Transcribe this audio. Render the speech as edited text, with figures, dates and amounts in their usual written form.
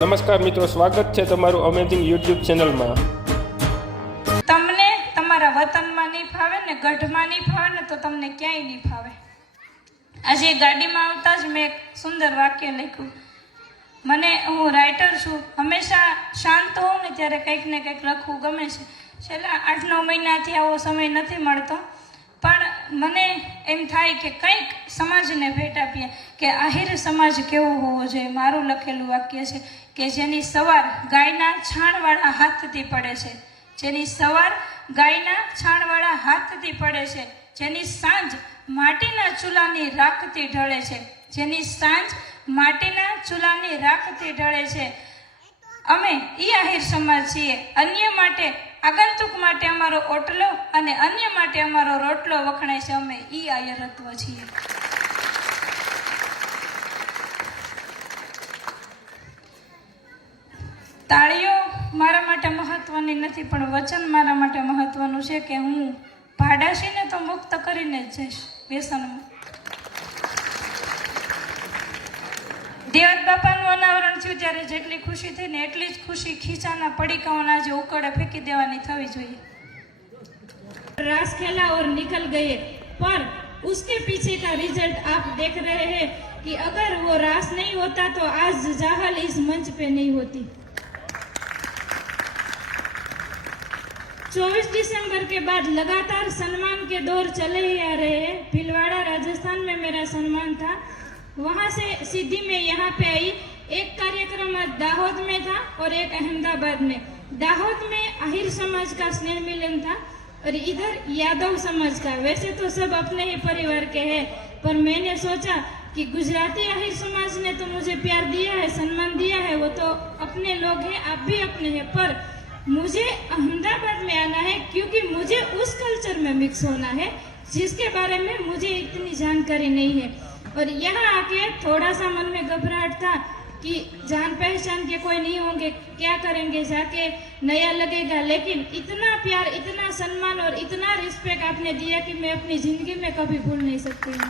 નમસ્કાર મિત્રો, સ્વાગત છે તમારું અમેઝિંગ યુટ્યુબ ચેનલમાં। તમને તમારા વતનમાં નહીં ફાવે ને ગઢમાં નહીં ફાવે ને તો તમને ક્યાંય નહીં ફાવે। આજે ગાડીમાં આવતા જ મેં એક સુંદર વાક્ય લખ્યું। હું રાઇટર છું, હંમેશા શાંત હોઉં ને ત્યારે કંઈક ને કંઈક લખવું ગમે છે। છેલ્લા 8-9 મહિનાથી આવો સમય નથી મળતો, પણ મને એમ થાય કે કંઈક સમાજને ભેટ આપીએ કે આહિર સમાજ કેવો હોવો જોઈએ। મારું લખેલું વાક્ય છે કે જેની સવાર ગાયના છાણવાળા હાથથી પડે છે, જેની સવાર ગાયના છાણવાળા હાથથી પડે છે, જેની સાંજ માટીના ચૂલાની રાખથી ઢળે છે, જેની સાંજ માટીના ચૂલાની રાખથી ઢળે છે। અમે ઈ આહિર સમાજ છીએ। અન્ય માટે, આગંતુક માટે અમારો ઓટલો અને અન્ય માટે અમારો રોટલો વખણાય છે। અમે ઈ આહિરત્વ છીએ। તાળીઓ મારા માટે મહત્વની નથી, પણ વચન મારા માટે મહત્વનું છે કે હું ભાડાશીને તો મુક્ત કરીને જ જઈશ વ્યસનમાં। દેવત બાપાનું અનાવરણ થયું ત્યારે જેટલી ખુશી થઈ ને એટલી જ ખુશી ખીચાના પડીકાઓના જે ઉકળે ફેંકી દેવાની થવી જોઈએ। रास खेला और निकल गए, पर उसके पीछे का रिजल्ट आप देख रहे हैं कि अगर वो रास नहीं होता तो आज जाहल इस मंच पे नहीं होती। 24 दिसंबर के बाद लगातार सम्मान के दौर चले ही आ रहे हैं। भीलवाड़ा राजस्थान में मेरा सम्मान था, वहाँ से सीधी मैं यहाँ पे आई। एक कार्यक्रम दाहोद में था और एक अहमदाबाद में। दाहोद में आहिर समाज का स्नेह मिलन था और इधर यादव समाज का। वैसे तो सब अपने ही परिवार के हैं, पर मैंने सोचा कि गुजराती आहिर समाज ने तो मुझे प्यार दिया है, सम्मान दिया है, वो तो अपने लोग हैं, आप भी अपने हैं, पर मुझे अहमदाबाद में आना है क्योंकि मुझे उस कल्चर में मिक्स होना है जिसके बारे में मुझे इतनी जानकारी नहीं है। और यहाँ आके थोड़ा सा मन में घबराहट था कि जान पहचान के कोई नहीं होंगे, क्या करेंगे, जाके नया लगेगा, लेकिन इतना प्यार, इतना सम्मान और इतना रिस्पेक्ट आपने दिया कि मैं अपनी ज़िंदगी में कभी भूल नहीं सकती हूँ।